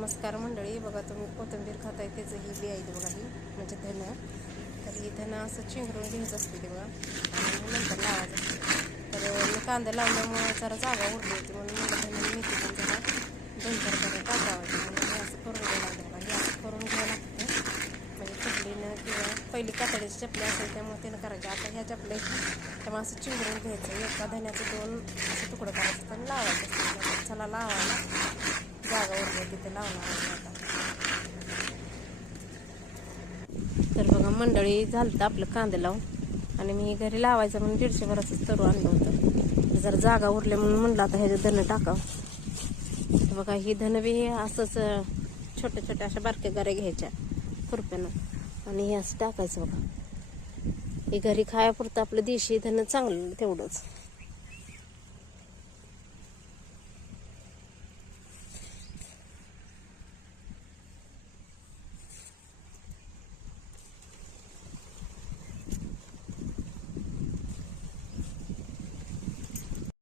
नमस्कार मंडळी. बघा तुम्ही कोथिंबीर खाताय त्याचं ही बी आहे बघा, ही म्हणजे धन. तर ही धन असं चिंगरून घ्यायचं असते ते बघा, आणि नंतर लावायचं असते. तर मी कांदा लावल्यामुळे जरा जागा उरली होती म्हणून मला धन मेथी पण जरा 2-4 करा टाकावं, म्हणून हे असं करून घ्यायला लागतं बघा. हे असं करून घ्यावं लागतं म्हणजे चपलीनं, किंवा पहिली कातडीची चपली असेल त्यामुळे त्यानं करायची. आता ह्या चपल्या त्यामुळे असं चिंगरून घ्यायचं. एका धन्याचं 2 असं तुकडं करायचं आणि लावायचं असतं. चला लावायला जागा उरली तिथे लावणार आहे आता. तर बघा मंडळी, झालं तर आपलं कांदे लावून, आणि मी घरी लावायचं म्हणून 150 भराचंच तरू आणलं होतं. जर जागा उरले म्हणून म्हणलं आता ह्याचे धनं टाकावं. तर बघा ही धनं बी असंच छोट्या छोट्या अशा बारक्या गऱ्या घ्यायच्या खुरप्यानं, आणि हे असं टाकायचं बघा. हे घरी खायापुरतं आपलं देशी धनं चांगलं तेवढंच.